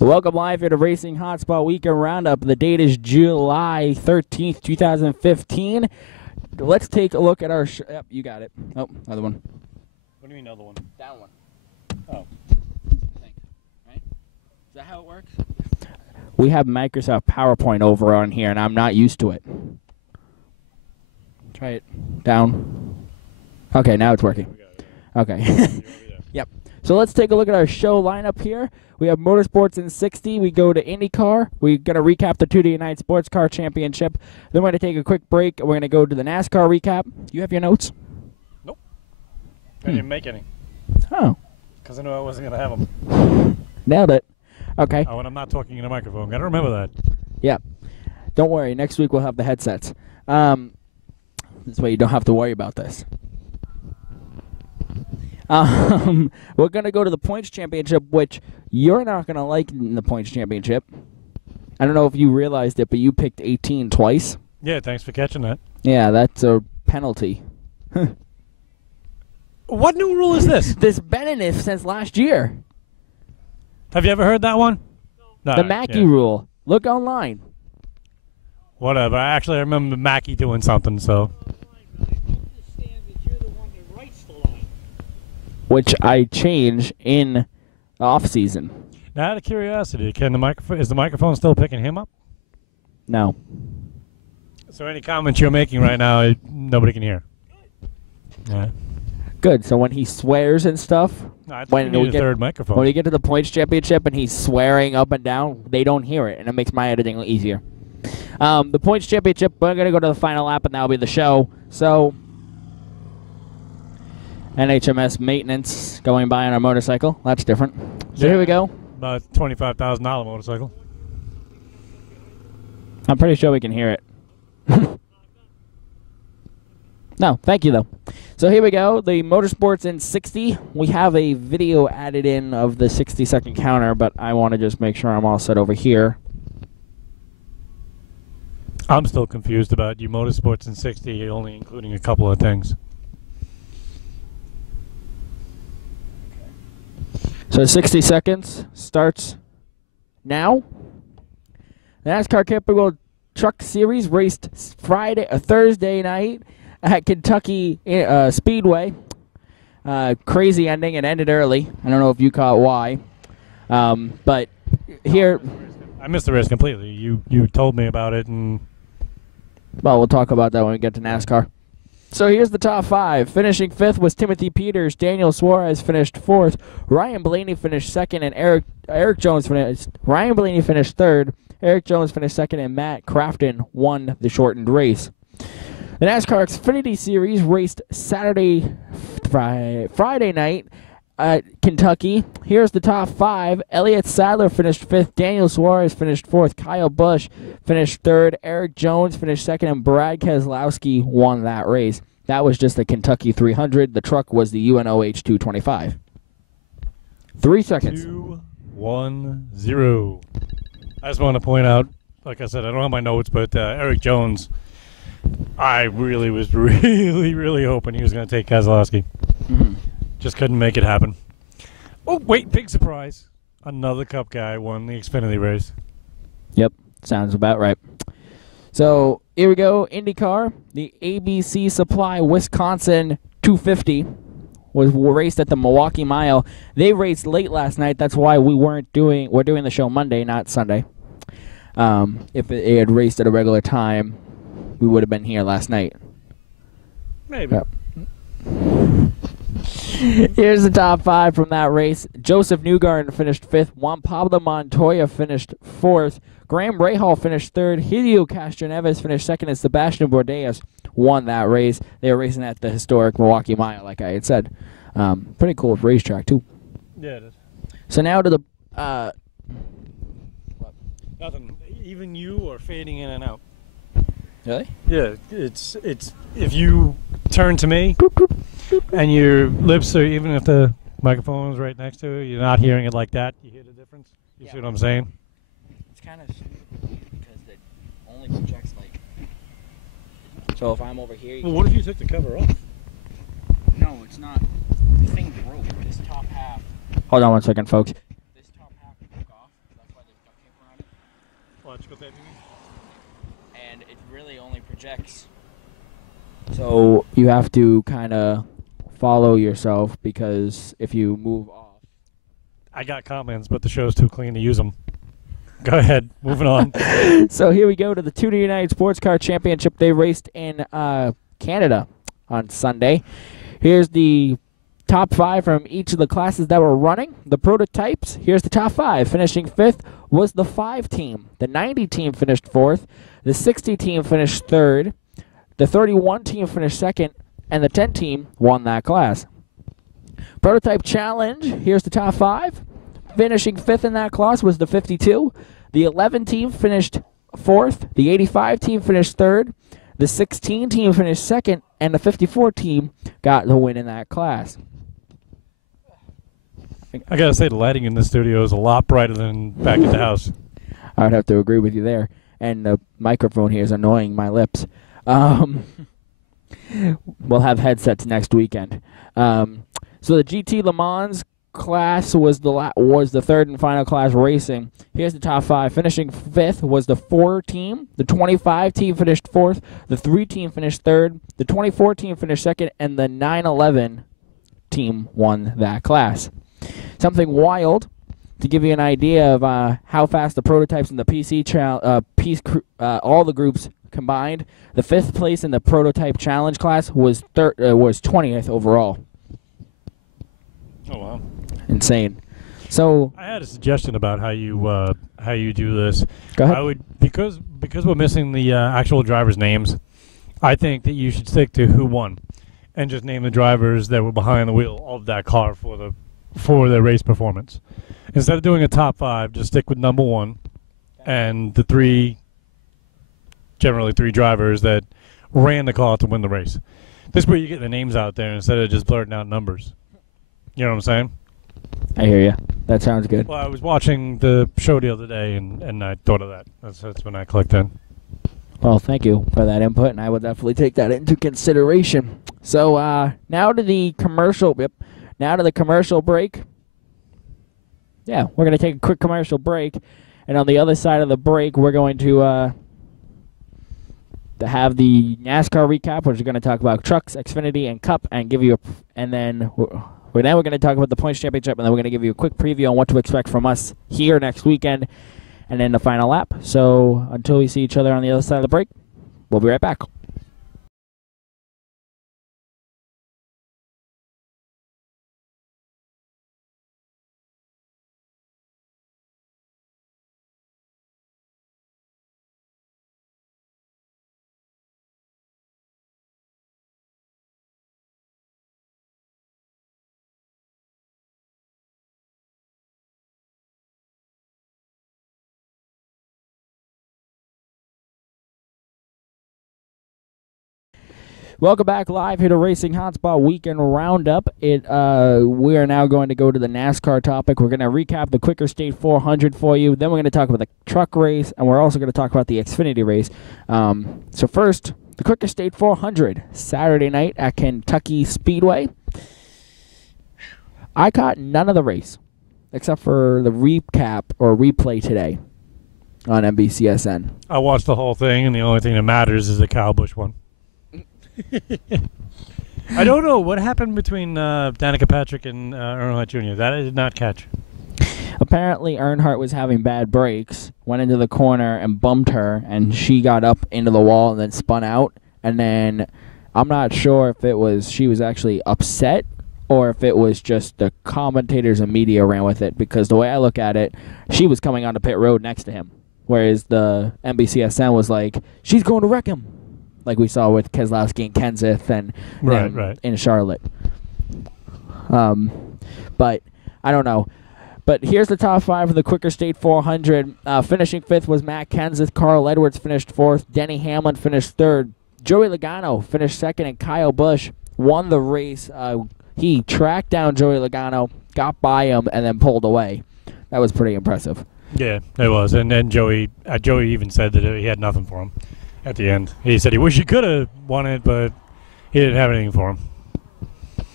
Welcome live here to Racing Hotspot Weekend Roundup. The date is July 13th, 2015. Let's take a look at our... Yep, you got it. Oh, another one. What do you mean another one? That one. Oh. Right? Is that how it works? We have Microsoft PowerPoint over on here, and I'm not used to it. Try it. Down. Okay, now it's working. Okay. Yep. So let's take a look at our show lineup here. We have Motorsports in 60. We go to Indycar. We're going to recap the 2-day night sports car championship. Then we're going to take a quick break. We're going to go to the NASCAR recap. You have your notes? Nope. I didn't make any. Oh. Because I knew I wasn't going to have them. Nailed it. Okay. Oh, and I'm not talking in a microphone. Got to remember that. Yeah. Don't worry. Next week we'll have the headsets. This way you don't have to worry about this. We're going to go to the points championship, which you're not going to like in the points championship. I don't know if you realized it, but you picked 18 twice. Yeah, thanks for catching that. Yeah, that's a penalty. What new rule is this? This been in since last year. Have you ever heard that one? No. The Mackey rule. Look online. Whatever. Actually, I remember Mackey doing something, so... Which I change in off season. Now, out of curiosity, is the microphone still picking him up? No. So any comments you're making right now, nobody can hear. Yeah. Good. So when he swears and stuff, No, I think we need a third microphone. when we get to the points championship and he's swearing up and down, they don't hear it, and it makes my editing easier. The points championship, we're going to go to the final lap, and that'll be the show. So... NHMS maintenance going by on our motorcycle. That's different. So here we go. About $25,000 motorcycle. I'm pretty sure we can hear it. No, thank you, though. So here we go. The Motorsports in 60. We have a video added in of the 60-second counter, but I want to just make sure I'm all set over here. I'm still confused about you Motorsports in 60, only including a couple of things. So 60 seconds starts now. The NASCAR Camping World Truck Series raced Thursday night at Kentucky Speedway. Crazy ending. It ended early. I don't know if you caught why. But here... I missed the race completely. You told me about it, and... Well, we'll talk about that when we get to NASCAR. So here's the top five. Finishing fifth was Timothy Peters. Daniel Suarez finished fourth. Ryan Blaney finished second, and Eric Jones finished. Ryan Blaney finished third. Eric Jones finished second, and Matt Crafton won the shortened race. The NASCAR Xfinity Series raced Friday night at Kentucky. Here's the top five. Elliott Sadler finished fifth. Daniel Suarez finished fourth. Kyle Busch finished third. Eric Jones finished second, and Brad Keselowski won that race. That was just the Kentucky 300. The truck was the UNOH 225. 3 seconds. 2-1-0. I just want to point out, like I said, I don't have my notes, but Eric Jones, I really was really hoping he was going to take Keselowski. Mm-hmm. Just couldn't make it happen. Oh, wait, big surprise. Another Cup guy won the Xfinity race. Yep, sounds about right. So here we go. IndyCar, the ABC Supply Wisconsin 250 was raced at the Milwaukee Mile. They raced late last night. That's why we're doing the show Monday, not Sunday. If it had raced at a regular time, we would have been here last night. Maybe. Yep. Here's the top five from that race. Joseph Newgarden finished fifth. Juan Pablo Montoya finished fourth. Graham Rahal finished third. Helio Castroneves finished second, and Sebastian Bourdais won that race. They were racing at the historic Milwaukee Mile, like I had said. Pretty cool racetrack, too. Yeah, it is. So now to the... Nothing. Even you are fading in and out. Really? Yeah, it's if you turn to me and your lips are, even if the microphone is right next to you, you're not hearing it like that. You hear the difference? You see what I'm saying? It's kind of stupid because it only projects like... So if I'm over here... Well, what if you took the cover off? No, it's not. The thing broke. This top half... Hold on one second, folks. This top half broke off. That's Electrical tape, you mean? And it really only projects. So you have to kind of follow yourself, because if you move off. I got comments, but the show's too clean to use them. Go ahead. Moving on. So here we go to the Tuner United Sports Car Championship. They raced in Canada on Sunday. Here's the top 5 from each of the classes that were running. The prototypes, here's the top 5. Finishing 5th was the 5 team. The 90 team finished 4th. The 60 team finished 3rd. The 31 team finished 2nd. And the 10 team won that class. Prototype Challenge, here's the top 5. Finishing 5th in that class was the 52. The 11 team finished 4th. The 85 team finished 3rd. The 16 team finished 2nd. And the 54 team got the win in that class. I gotta say, the lighting in the studio is a lot brighter than back at the house. I would have to agree with you there. And the microphone here is annoying my lips. We'll have headsets next weekend. So the GT Le Mans class was the third and final class racing. Here's the top 5. Finishing 5th was the 4 team. The 25 team finished 4th. The 3 team finished 3rd. The 24 team finished 2nd. And the 911 team won that class. Something wild to give you an idea of how fast the prototypes and the all the groups combined. The 5th place in the prototype challenge class was 20th overall. Oh wow! Insane. So I had a suggestion about how you do this. Go ahead. I would because we're missing the actual drivers' names. I think that you should stick to who won, and just name the drivers that were behind the wheel of that car for the race performance. Instead of doing a top 5, just stick with number 1, and the generally 3 drivers that ran the car to win the race. This way you get the names out there instead of just blurting out numbers. You know what I'm saying? I hear you. That sounds good. Well, I was watching the show the other day, and I thought of that. That's when I clicked in. Well, thank you for that input, and I will definitely take that into consideration. So now to the commercial. Yep. Now to the commercial break. Yeah, we're going to take a quick commercial break, and on the other side of the break, we're going to have the NASCAR recap, which is going to talk about trucks, Xfinity, and Cup, and give you and then we're going to talk about the Points Championship, and then we're going to give you a quick preview on what to expect from us here next weekend, and then the final lap. So until we see each other on the other side of the break, we'll be right back. Welcome back live here to Racing Hotspot Weekend Roundup. We are now going to go to the NASCAR topic. We're going to recap the Quicker State 400 for you. Then we're going to talk about the truck race, and we're also going to talk about the Xfinity race. So first, the Quicker State 400, Saturday night at Kentucky Speedway. I caught none of the race, except for the recap or replay today on NBCSN. I watched the whole thing, and the only thing that matters is the Kyle Busch one. I don't know what happened between Danica Patrick and Earnhardt Jr. That I did not catch. Apparently, Earnhardt was having bad brakes, went into the corner and bumped her, and she got up into the wall and then spun out. And then I'm not sure if she was actually upset or if it was just the commentators and media ran with it, because the way I look at it, she was coming onto pit road next to him, whereas the NBCSN was like, she's going to wreck him, like we saw with Keselowski and Kenseth and right. in Charlotte. But I don't know. But here's the top 5 of the Quicker State 400. Finishing 5th was Matt Kenseth. Carl Edwards finished 4th. Denny Hamlin finished 3rd. Joey Logano finished 2nd, and Kyle Busch won the race. He tracked down Joey Logano, got by him, and then pulled away. That was pretty impressive. Yeah, it was. And then Joey even said that he had nothing for him at the end. He said he wished he could have won it, but he didn't have anything for him.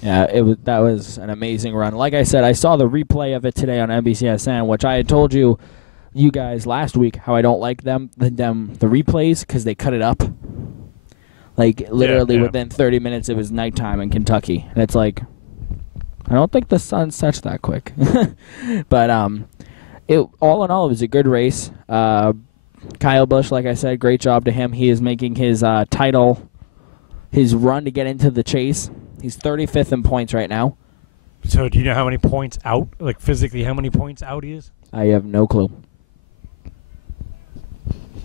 Yeah, that was an amazing run. Like I said, I saw the replay of it today on NBCSN, which I had told you you guys last week how I don't like the replays because they but up. Like literally within 30 minutes it was nighttime in Kentucky. And it's like, I don't think the sun sets that quick. But all in all, it was a good race. Kyle Busch, like I said, great job to him. He is making his his run to get into the chase. He's 35th in points right now. So do you know how many points out, like physically how many points out he is? I have no clue.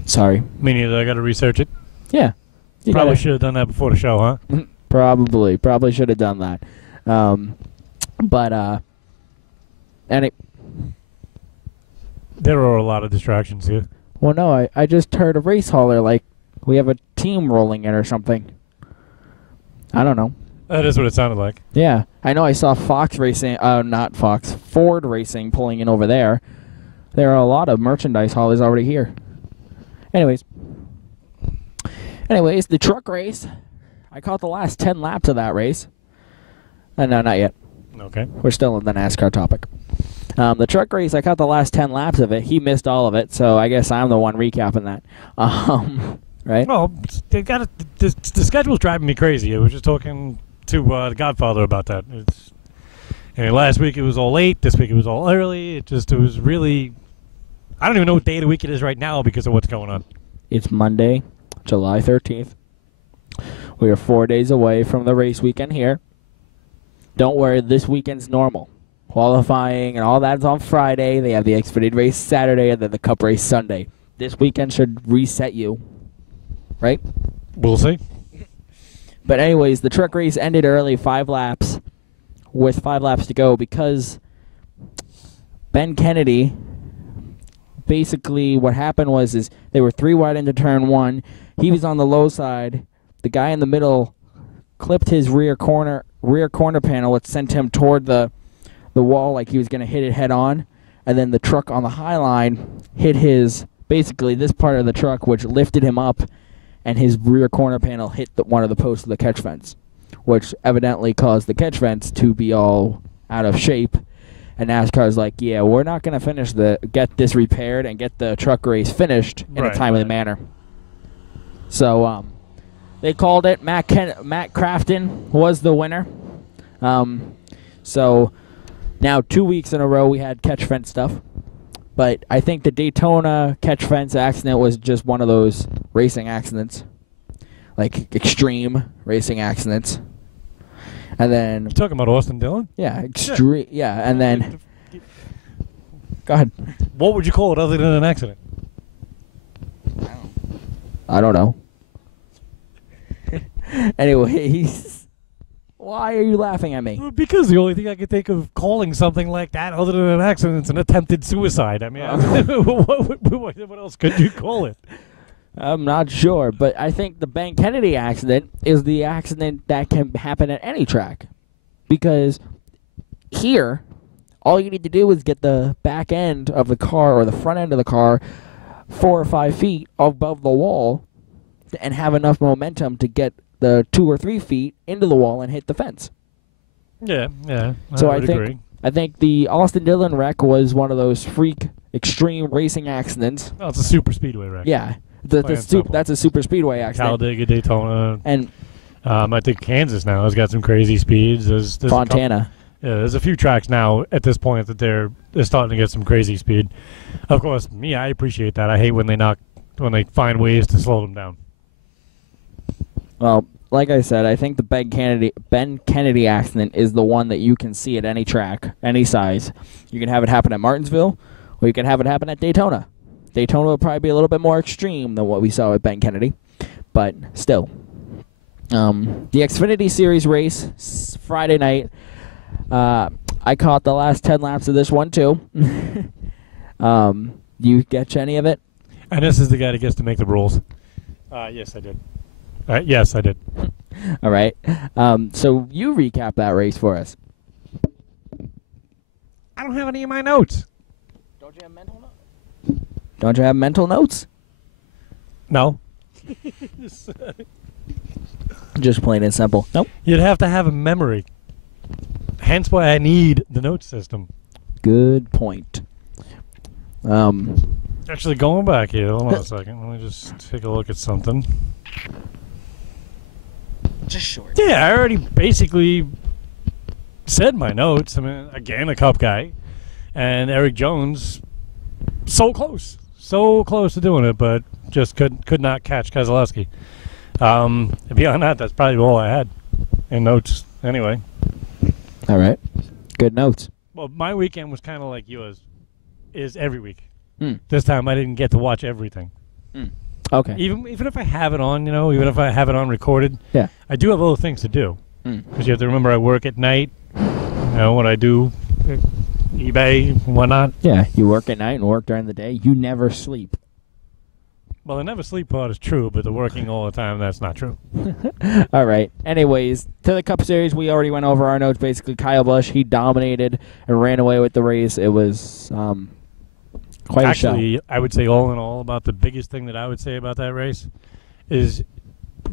Sorry. Me neither. I got to research it. Yeah. Probably should have done that before the show, huh? Probably should have done that. There are a lot of distractions here. Well, no, I just heard a race hauler like we have a team rolling in or something. I don't know. That is what it sounded like. Yeah, I know. I saw Fox Racing, not Fox, Ford Racing pulling in over there. There are a lot of merchandise haulers already here. Anyways, the truck race. I caught the last 10 laps of that race. No, not yet. Okay. We're still in the NASCAR topic. The truck race, I caught the last 10 laps of it. He missed all of it, so I guess I'm the one recapping that. Right? Well, the schedule's driving me crazy. I was just talking to the Godfather about that. Last week it was all late. This week it was all early. It was really... I don't even know what day of the week it is right now because of what's going on. It's Monday, July 13th. We are 4 days away from the race weekend here. Don't worry, this weekend's normal. Qualifying and all that's on Friday. They have the Xfinity race Saturday and then the Cup race Sunday. This weekend should reset you. Right? We'll see. But anyways, the truck race ended early, 5 laps, with 5 laps to go because Ben Kennedy, basically what happened was they were 3 wide into turn 1. He was on the low side. The guy in the middle clipped his rear corner panel. It sent him toward the wall like he was going to hit it head on. And then the truck on the high line hit basically this part of the truck, which lifted him up, and his rear corner panel hit one of the posts of the catch fence, which evidently caused the catch fence to be all out of shape. And NASCAR's like, yeah, we're not going to get this repaired and get the truck race finished in a timely manner. So they called it. Matt Crafton was the winner. So now 2 weeks in a row we had catch fence stuff. But I think the Daytona catch fence accident was just one of those racing accidents. Like extreme racing accidents. And then... You're talking about Austin Dillon? Yeah, extreme. Yeah, and then... Go ahead. What would you call it other than an accident? I don't know. Anyways... Why are you laughing at me? Because the only thing I could think of calling something like that other than an accident is an attempted suicide. I mean, what else could you call it? I'm not sure, but I think the Ben Kennedy accident is the accident that can happen at any track. Because here, all you need to do is get the back end of the car or the front end of the car 4 or 5 feet above the wall and have enough momentum to get the 2 or 3 feet into the wall and hit the fence. Yeah. So I would agree. I think the Austin Dillon wreck was one of those freak extreme racing accidents. Oh, it's a super speedway wreck. Yeah, that's a super speedway accident. Talladega, Daytona, and I think Kansas now has got some crazy speeds. There's Fontana. There's a few tracks now at this point that they're starting to get some crazy speed. Of course, I appreciate that. I hate when they find ways to slow them down. Well, like I said, I think the Ben Kennedy accident is the one that you can see at any track, any size. You can have it happen at Martinsville, or you can have it happen at Daytona. Daytona will probably be a little bit more extreme than what we saw with Ben Kennedy, but still. The Xfinity Series race, Friday night. I caught the last 10 laps of this one, too. You catch any of it? And this is the guy that gets to make the rules. Yes, I did. Yes, I did. All right. So you recap that race for us. I don't have any of my notes. Don't you have mental notes? Don't you have mental notes? No. Just plain and simple. Nope. You'd have to have a memory. Hence why I need the note system. Good point. Actually, going back here, hold on a second. Let me just take a look at something. Just short. Yeah, I already basically said my notes. I mean, again, a Cup guy. And Eric Jones, so close to doing it, but just could not catch Keselowski. Beyond that, that's probably all I had in notes anyway. All right. Good notes. Well, my weekend was kind of like yours is every week. Mm. This time I didn't get to watch everything. Mm. Okay. Even if I have it on, even if I have it on recorded, yeah, I do have other things to do. Because you have to remember I work at night. What I do, eBay, whatnot. Yeah, you work at night and work during the day. You never sleep. Well, the never sleep part is true, but the working all the time, that's not true. All right. Anyways, to the Cup Series, we already went over our notes. Basically, Kyle Busch, he dominated and ran away with the race. It was quite a show. Actually, I would say all in all, about the biggest thing that I would say about that race is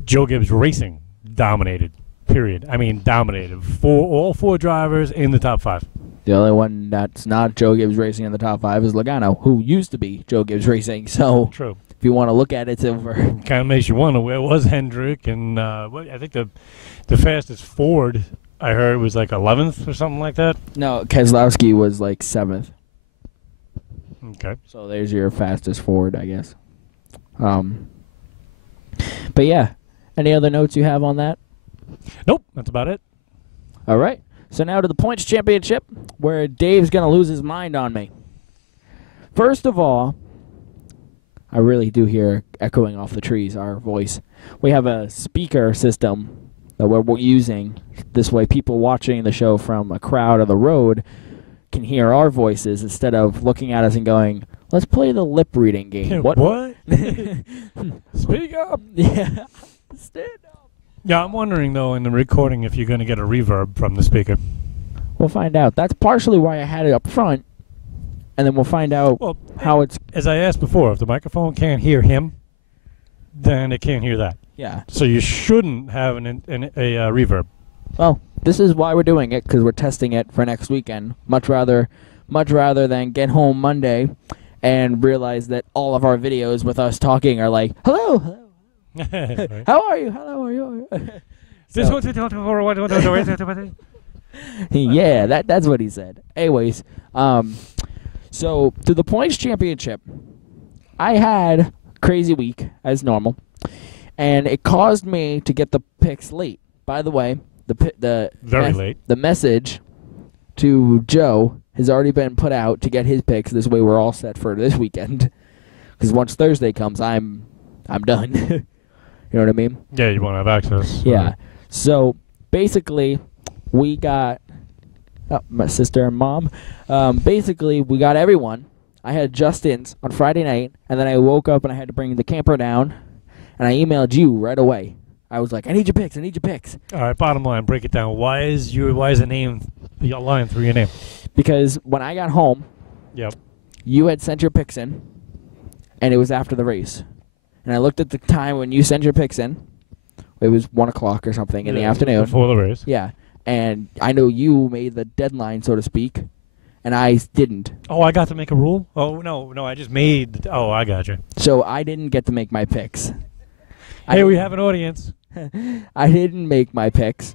Joe Gibbs Racing dominated, period. I mean, dominated. All four drivers in the top 5. The only one that's not Joe Gibbs Racing in the top 5 is Logano, who used to be Joe Gibbs Racing. So true. If you want to look at it, it's over. Kind of makes you wonder, where was Hendrick? And I think the fastest Ford I heard was like 11th or something like that. No, Keselowski was like 7th. Okay. So there's your fastest Ford, I guess. But yeah, any other notes you have on that? Nope, that's about it. All right. So now to the points championship, where Dave's going to lose his mind on me. First of all, I really do hear echoing off the trees our voice. We have a speaker system that we're using. This way people watching the show from a crowd or the road can hear our voices instead of looking at us and going, let's play the lip reading game. What? Speak up. Yeah. Stand up. Yeah, I'm wondering, though, in the recording if you're going to get a reverb from the speaker. We'll find out. That's partially why I had it up front, and then we'll find out how it's... As I asked before, if the microphone can't hear him, then it can't hear that. Yeah. So you shouldn't have a reverb. Well, this is why we're doing it, because we're testing it for next weekend. Much rather than get home Monday and realize that all of our videos with us talking are like, hello, hello. Right. How are you? Hello, are you? Yeah, that's what he said. Anyways, so to the points championship, I had a crazy week as normal, and it caused me to get the picks late. By the way, late. The message to Joe has already been put out to get his picks. This way, we're all set for this weekend. Because once Thursday comes, I'm done. You know what I mean? Yeah, you won't have access. Yeah. So basically, we got my sister and mom. Basically, we got everyone. I had Justin's on Friday night, and then I woke up and I had to bring the camper down, and I emailed you right away. I was like, I need your picks. I need your picks. All right, bottom line, break it down. Why is the name line through your name? Because when I got home, you had sent your picks in, and it was after the race. And I looked at the time when you sent your picks in. It was 1 o'clock or something in the afternoon. Before the race. Yeah. And I know you made the deadline, so to speak, and I didn't. Oh, I got to make a rule? Oh, no, I just made... Oh, I got you. So I didn't get to make my picks. Hey, we have an audience. I didn't make my picks.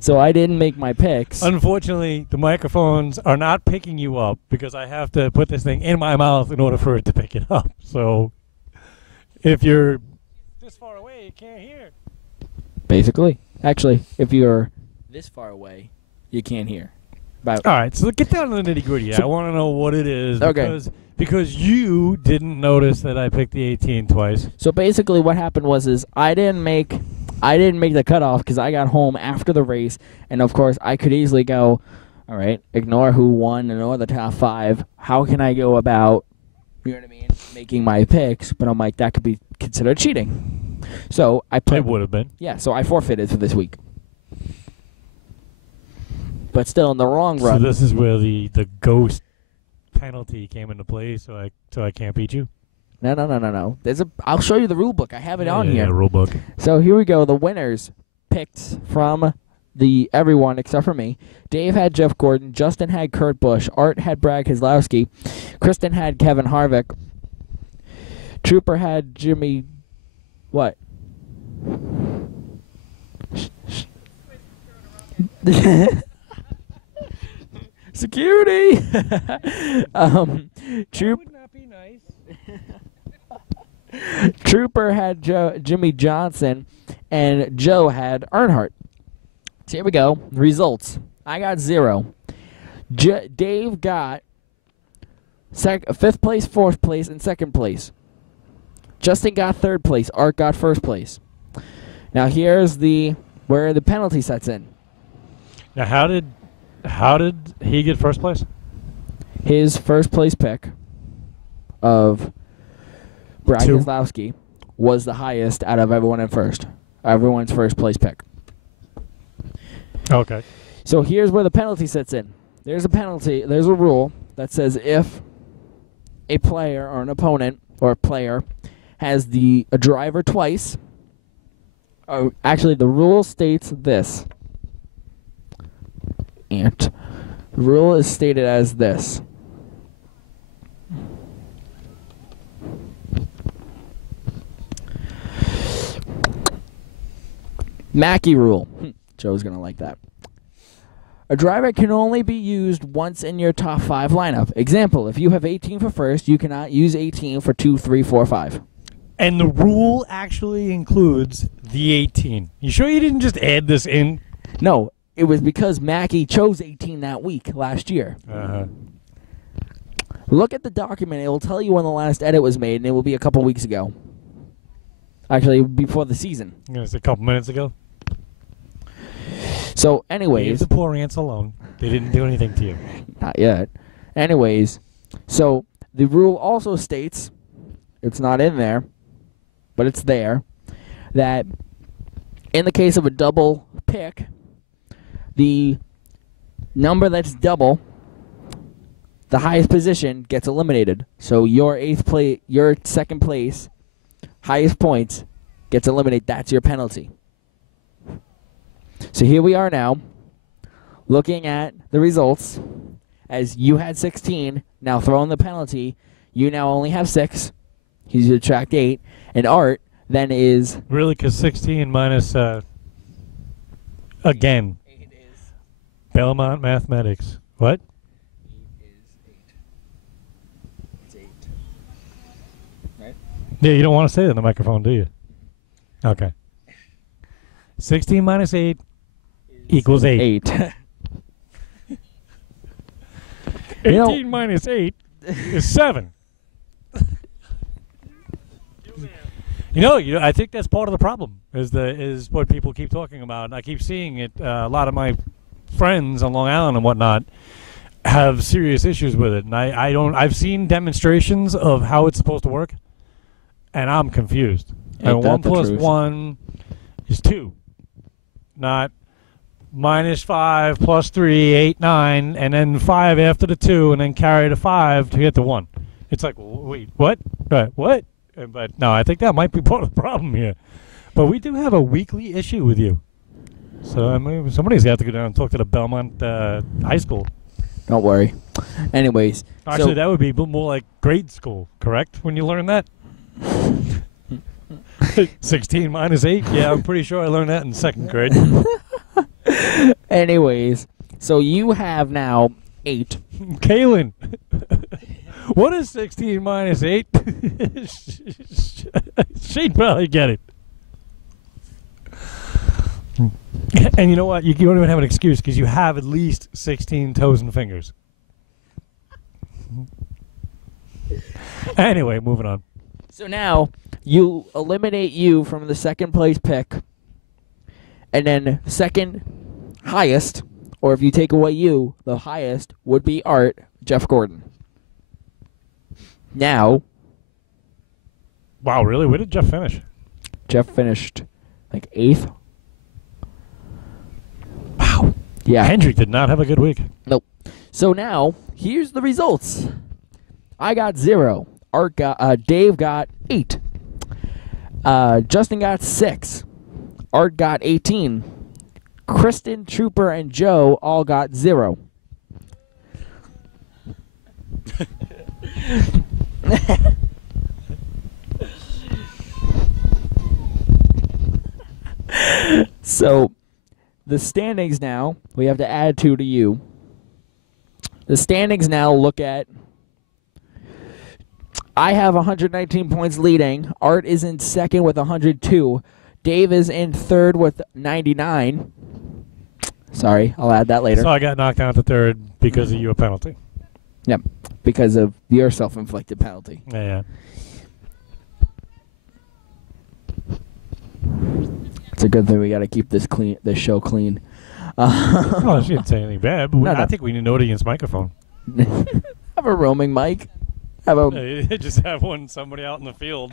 So I didn't make my picks. Unfortunately, the microphones are not picking you up because I have to put this thing in my mouth in order for it to pick it up. So if you're this far away, you can't hear. Basically. Actually, if you're this far away, you can't hear. All right, so get down to the nitty-gritty. I want to know what it is. Okay. Because you didn't notice that I picked the 18 twice. So basically what happened was I didn't make the cutoff because I got home after the race, and of course I could easily go, all right, ignore who won, ignore the top 5. How can I go about, you know what I mean, making my picks? But I'm like, that could be considered cheating. So it would have been. Yeah, so I forfeited for this week. But still, in the long run. So this is where the ghost penalty came into play. So I can't beat you. No. I'll show you the rule book. I have it on here. Yeah, rule book. So here we go. The winners picked from everyone except for me. Dave had Jeff Gordon. Justin had Kurt Busch. Art had Brad Keselowski. Kristen had Kevin Harvick. Trooper had Jimmy. What? Security. That would not be nice. Trooper had Jimmy Johnson, and Joe had Earnhardt. So here we go. Results. I got 0. Dave got 5th place, 4th place, and 2nd place. Justin got 3rd place. Art got 1st place. Now here's where the penalty sets in. Now how did he get 1st place? His 1st place pick of Brad Keselowski was the highest out of everyone in first. Everyone's 1st place pick. Okay. So here's where the penalty sets in. There's a penalty. There's a rule that says if a player or an opponent or a player has a driver twice, actually the rule states this. And the rule is stated as this. Mackey rule. Joe's going to like that. A driver can only be used once in your top 5 lineup. Example, if you have 18 for first, you cannot use 18 for 2, 3, 4, 5. And the rule actually includes the 18. You sure you didn't just add this in? No, it was because Mackey chose 18 that week last year. Uh-huh. Look at the document. It will tell you when the last edit was made, and it will be a couple weeks ago. Actually, before the season. I'm going to say a couple minutes ago. So, anyways. Leave the poor ants alone. They didn't do anything to you. Not yet. Anyways, so the rule also states, it's not in there, but it's there, that in the case of a double pick, the number that's double, the highest position gets eliminated. So your 2nd place, highest points, gets eliminated. That's your penalty. So here we are now, looking at the results. As you had 16, now throwing the penalty, you now only have 6. He's subtract 8, and Art then is really, because 16 minus again. 8 is Belmont mathematics. What? 8 is 8. It's 8. Right? Yeah, you don't want to say that in the microphone, do you? Okay. 16 minus 8 equals 8. 18 minus 8 is 7. You know, I think that's part of the problem. Is what people keep talking about. And I keep seeing it. A lot of my friends on Long Island and whatnot have serious issues with it, and I don't. I've seen demonstrations of how it's supposed to work, and I'm confused. And 1 plus 1 is 2, not minus 5 plus 3, 8, 9, and then 5 after the 2, and then carry the 5 to get the 1. It's like, wait, what? What? But no, I think that might be part of the problem here. But we do have a weekly issue with you. So I mean, somebody's got to go down and talk to the Belmont High School. Don't worry. Anyways. Actually, that would be more like grade school, correct? When you learn that? 16 minus 8? Yeah, I'm pretty sure I learned that in 2nd grade. Anyways, so you have now 8. Kaylin, what is 16 minus 8? She'd probably get it. And you know what? You don't even have an excuse because you have at least 16 toes and fingers. Anyway, moving on. So now you eliminate you from the 2nd place pick, and then 2nd highest, or if you take away you, the highest would be Art, Jeff Gordon. Now. Wow, really? Where did Jeff finish? Jeff finished like 8th. Wow. Yeah. Hendrick did not have a good week. Nope. So now, here's the results. I got 0. Art got, Dave got 8. Justin got 6. Art got 18. Kristen, Trooper, and Joe all got 0. So, the standings now, we have to add 2 to you. The standings now look at, I have 119 points leading. Art is in second with 102. Dave is in third with 99. Sorry, I'll add that later. So I got knocked down to third because of your penalty. Yep, because of your self-inflicted penalty. Yeah. It's a good thing we got to keep this show clean. Well, she didn't say anything bad, but No. I think we need an audience microphone. Have a roaming mic. Just have somebody out in the field.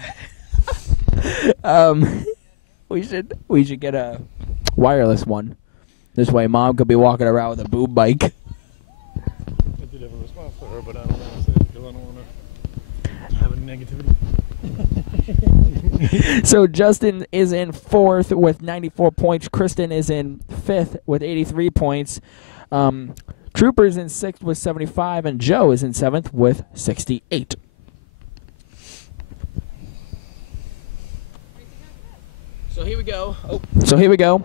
We should get a wireless one. This way, Mom could be walking around with a boob bike. I did have a response for her, but I don't want to say it because I don't want to have a negativity. So Justin is in 4th with 94 points. Kristen is in 5th with 83 points. Trooper's in 6th with 75, and Joe is in 7th with 68. So here we go. So here we go.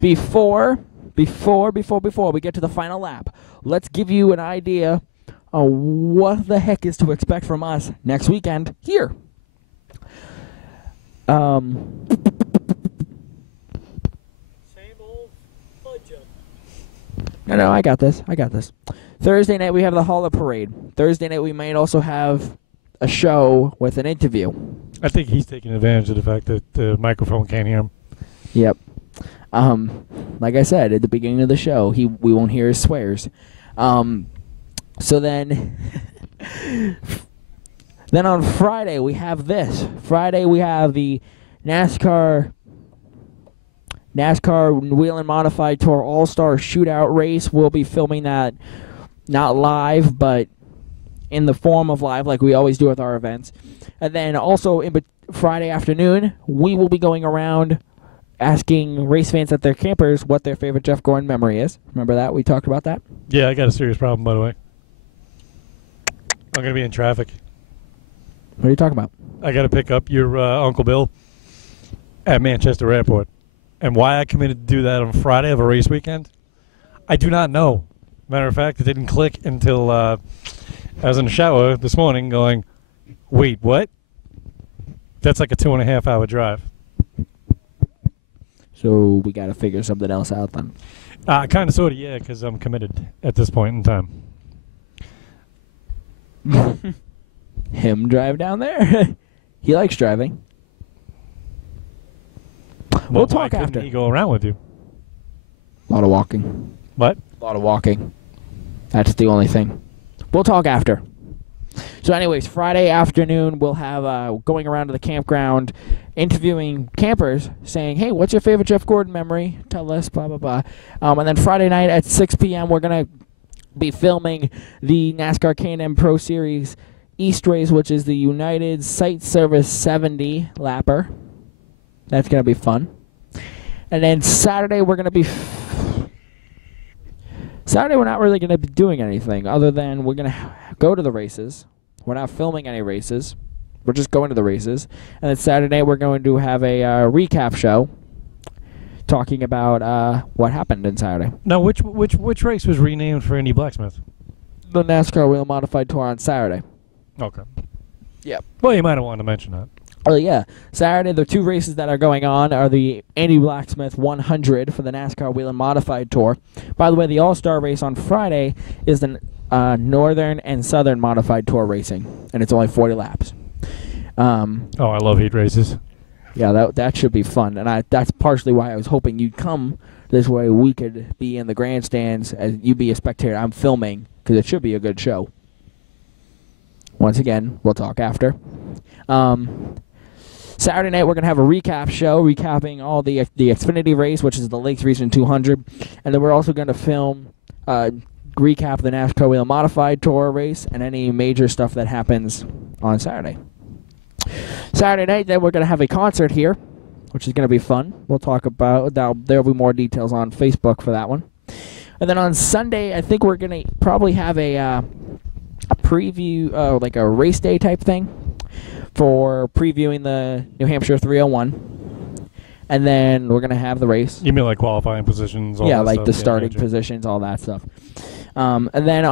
Before we get to the final lap, let's give you an idea of what the heck is to expect from us next weekend here. Same old fudge. No, I got this. Thursday night we have the Hall of Parade. Thursday night we might also have a show with an interview. I think he's taking advantage of the fact that the microphone can't hear him. Yep. Like I said at the beginning of the show, we won't hear his swears. So then on Friday we have this. Friday we have the NASCAR Wheel and Modified Tour All-Star Shootout Race. We'll be filming that not live, but in the form of live like we always do with our events. And then also Friday afternoon, we will be going around asking race fans at their campers what their favorite Jeff Gordon memory is. Remember that? We talked about that? Yeah, I got a serious problem, by the way. I'm going to be in traffic. What are you talking about? I got to pick up your Uncle Bill at Manchester Airport. And why I committed to do that on Friday of a race weekend, I do not know. Matter of fact, it didn't click until I was in the shower this morning going, wait, what? That's like a 2.5-hour drive. So we got to figure something else out then. Kind of, sort of, yeah, because I'm committed at this point in time. Him drive down there? He likes driving. We'll talk after. He go around with you. A lot of walking. What? A lot of walking. That's the only thing. We'll talk after. So anyways, Friday afternoon, we'll have going around to the campground, interviewing campers, saying, hey, what's your favorite Jeff Gordon memory? Tell us, blah, blah, blah. And then Friday night at 6 p.m., we're going to be filming the NASCAR K&M Pro Series East Race, which is the United Site Service 70 lapper. That's going to be fun. And then Saturday, we're going to be... Saturday, we're not really going to be doing anything other than we're going to go to the races. We're not filming any races. We're just going to the races. And then Saturday, we're going to have a recap show talking about what happened in Saturday. Now, which race was renamed for Indy Blacksmith? The NASCAR Wheel Modified Tour on Saturday. Okay. Yep. Well, you might have wanted to mention that. Oh, yeah. Saturday, the 2 races that are going on are the Indy Blacksmith 100 for the NASCAR Wheel and Modified Tour. By the way, the All-Star race on Friday is the Northern and Southern Modified Tour racing, and it's only 40 laps. Oh, I love heat races. Yeah, that should be fun, and that's partially why I was hoping you'd come. This way we could be in the grandstands, as you be a spectator. I'm filming, because it should be a good show. Once again, we'll talk after. Saturday night, we're going to have a recap show, recapping all the Xfinity race, which is the Lakes Region 200. And then we're also going to film, recap the NASCAR Wheel Modified Tour race and any major stuff that happens on Saturday. Saturday night, then we're going to have a concert here. which is going to be fun. We'll talk about that. There'll be more details on Facebook for that one. And then on Sunday, I think we're going to probably have a preview, like a race day type thing for previewing the New Hampshire 301. And then we're going to have the race. You mean like qualifying positions? All Yeah, that like stuff? the starting positions, all that stuff. And then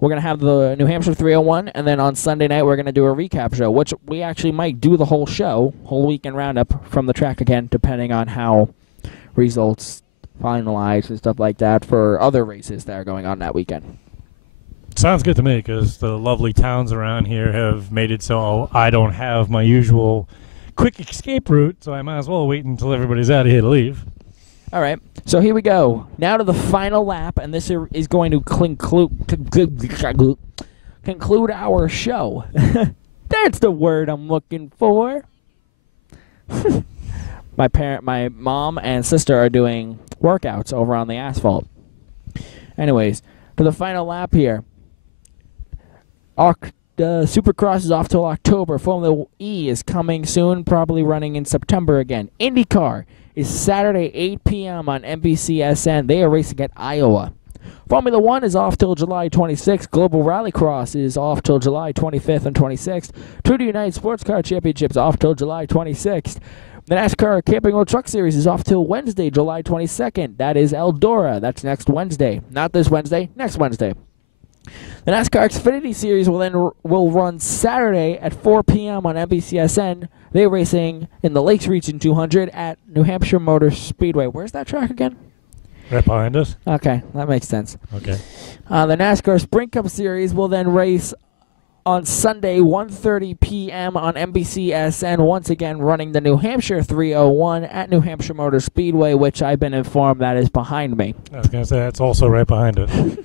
we're going to have the New Hampshire 301, and then on Sunday night we're going to do a recap show, which we actually might do the whole show, whole weekend roundup from the track again, depending on how results finalized and stuff like that for other races that are going on that weekend. Sounds good to me, because the lovely towns around here have made it so I don't have my usual quick escape route, so I might as well wait until everybody's out of here to leave. All right, so here we go. Now to the final lap, and this is going to conclude our show. That's the word I'm looking for. My mom and sister are doing workouts over on the asphalt. Anyways, to the final lap here. The Supercross is off till October. Formula E is coming soon, probably running in September again. Indycar is Saturday, 8 p.m. on NBCSN. They are racing at Iowa. Formula 1 is off till July 26th. Global Rallycross is off till July 25th and 26th. Trudy United Sports Car Championships off till July 26th. The NASCAR Camping World Truck Series is off till Wednesday, July 22nd. That is Eldora. That's next Wednesday. Not this Wednesday, next Wednesday. The NASCAR Xfinity Series will run Saturday at 4 p.m. on NBCSN. They're racing in the Lakes Region 200 at New Hampshire Motor Speedway. Where's that track again? Right behind us. Okay, that makes sense. Okay. The NASCAR Sprint Cup Series will then race on Sunday, 1:30 p.m. on NBCSN, once again running the New Hampshire 301 at New Hampshire Motor Speedway, which I've been informed that is behind me. I was going to say, that's also right behind us.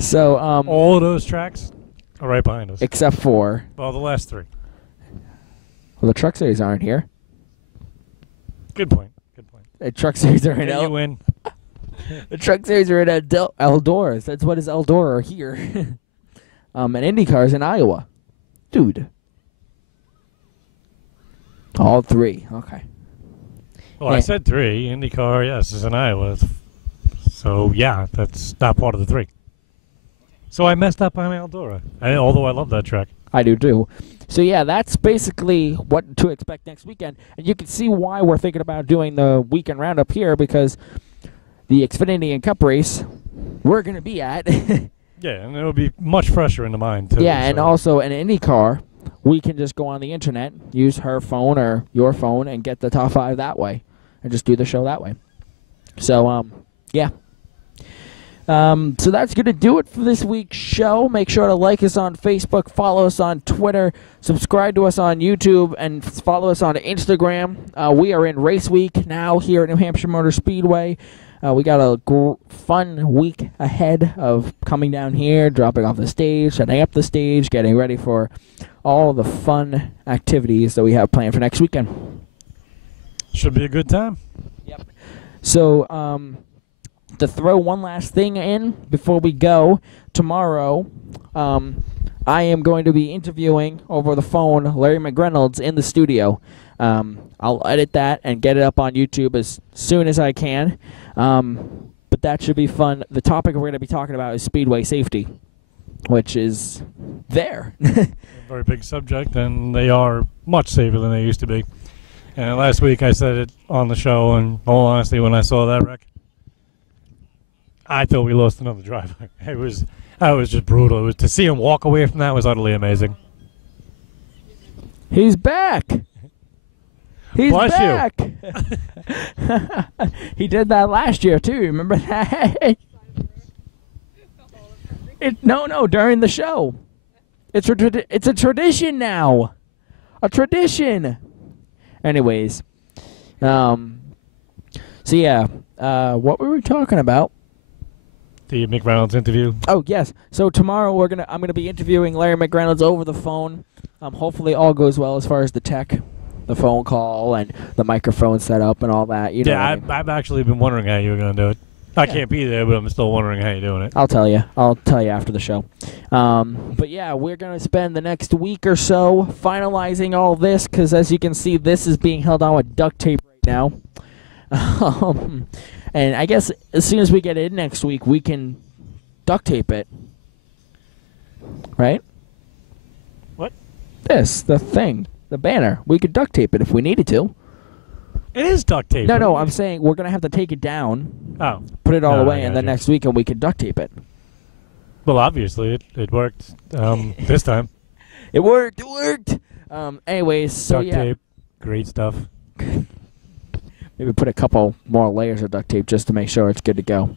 So all of those tracks are right behind us. Except for... Well, the last three. Well, the Truck Series aren't here. Good point. Good point. The Truck Series are in You win. The Truck Series are in Eldora. That's what is Eldora here. And IndyCar's in Iowa. Dude. All three. Okay. Well, I said three. IndyCar, yes, is in Iowa. So, yeah, that's not part of the three. So I messed up on Eldora, although I love that track. I do too. So yeah, that's basically what to expect next weekend. And you can see why we're thinking about doing the weekend roundup here, because the Xfinity and Cup race we're going to be at. Yeah, and it'll be much fresher in the mind, too. Yeah, and also an IndyCar, we can just go on the internet, use her phone or your phone, and get the top 5 that way, and just do the show that way. So, yeah. So that's going to do it for this week's show. Make sure to like us on Facebook, follow us on Twitter, subscribe to us on YouTube, and follow us on Instagram. We are in race week now here at New Hampshire Motor Speedway. We got a fun week ahead of coming down here, dropping off the stage, setting up the stage, getting ready for all the fun activities that we have planned for next weekend. Should be a good time. Yep. So, to throw one last thing in before we go, tomorrow I am going to be interviewing over the phone Larry McReynolds in the studio. I'll edit that and get it up on YouTube as soon as I can. But that should be fun. The topic we're going to be talking about is speedway safety, which is there. A very big subject, and they are much safer than they used to be. And last week I said it on the show, and all honesty, when I saw that wreck, I thought we lost another driver. That was just brutal. To see him walk away from that was utterly amazing. He's back. He's Bless back. He did that last year too. Remember that? No, during the show. It's a tradition now. A tradition. Anyways, so yeah, what were we talking about? The McReynolds interview. Oh yes. So tomorrow I'm gonna be interviewing Larry McReynolds over the phone. Hopefully all goes well as far as the tech, the phone call, and the microphone setup and all that. You know. Yeah, I've actually been wondering how you were gonna do it. I can't be there, but I'm still wondering how you're doing it. I'll tell you. I'll tell you after the show. But yeah, we're going to spend the next week or so finalizing all this because, as you can see, this is being held on with duct tape right now. And I guess as soon as we get in next week, we can duct tape it. Right? What? The thing, the banner. We could duct tape it if we needed to. It is duct tape. No, I'm saying we're going to have to take it down, Oh. put it all No, away, I and got then you. next week we can duct tape it. Well, obviously, it worked this time. It worked. It worked. Anyways, so Duct yeah. tape. Great stuff. Maybe put a couple more layers of duct tape just to make sure it's good to go.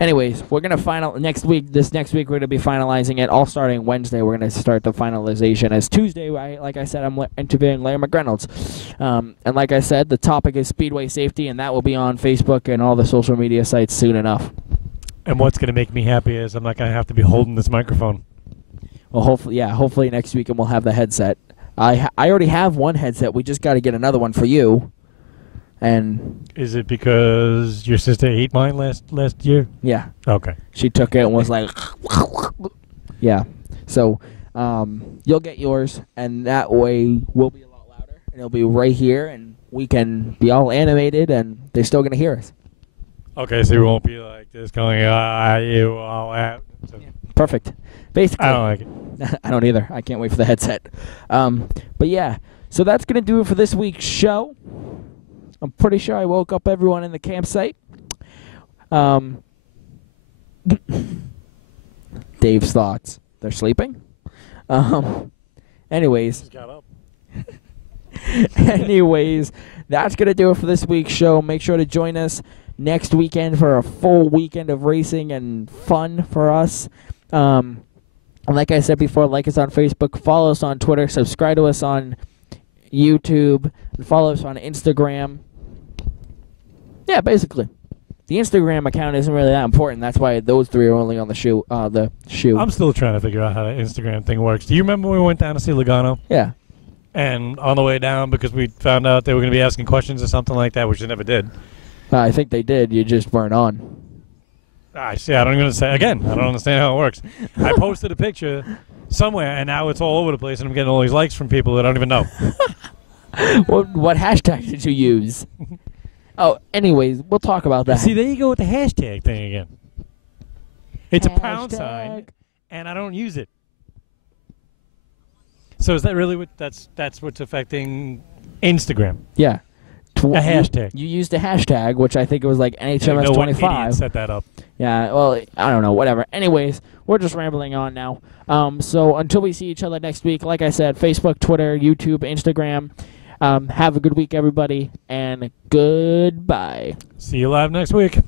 Anyways, we're going to next week we're going to be finalizing it all starting Wednesday. We're going to start the finalization. As Tuesday, like I said, I'm interviewing Larry McReynolds. And like I said, the topic is Speedway safety, and that will be on Facebook and all the social media sites soon enough. And what's going to make me happy is I'm not going to have to be holding this microphone. Well, hopefully next week and we'll have the headset. I already have one headset. We just got to get another one for you. And Is it because your sister ate mine last year? yeah, Okay. she took it and was like, yeah. So you'll get yours, and that way we'll be a lot louder, and it'll be right here, and we can be all animated, and they're still gonna hear us. Okay, so you won't be like this going, you all out. So Perfect. Basically, I don't like it. I don't either. I can't wait for the headset. But yeah, so that's gonna do it for this week's show. I'm pretty sure I woke up everyone in the campsite. Dave's thoughts. They're sleeping? Anyways. Just got up. Anyways, that's going to do it for this week's show. Make sure to join us next weekend for a full weekend of racing and fun for us. And like I said before, like us on Facebook, follow us on Twitter, subscribe to us on YouTube, and follow us on Instagram. Yeah, basically. The Instagram account isn't really that important. That's why those three are only on the shoe. I'm still trying to figure out how the Instagram thing works. Do you remember when we went down to see Logano? Yeah. And on the way down, because we found out they were going to be asking questions or something like that, which they never did. I think they did. You just weren't on. I see. I don't even say again. I don't understand how it works. I posted a picture somewhere, and now it's all over the place, and I'm getting all these likes from people that I don't even know. What hashtag did you use? Oh, anyways, we'll talk about that. See, there you go with the hashtag thing again. It's a pound Hashtag. sign, and I don't use it. So is that really what that's what's affecting Instagram? Yeah. A hashtag. You used a hashtag, which I think it was like NHMS No one 25. idiot set that up. Yeah, well, I don't know, whatever. Anyways, we're just rambling on now. So until we see each other next week, like I said, Facebook, Twitter, YouTube, Instagram. Have a good week, everybody, and goodbye. See you live next week.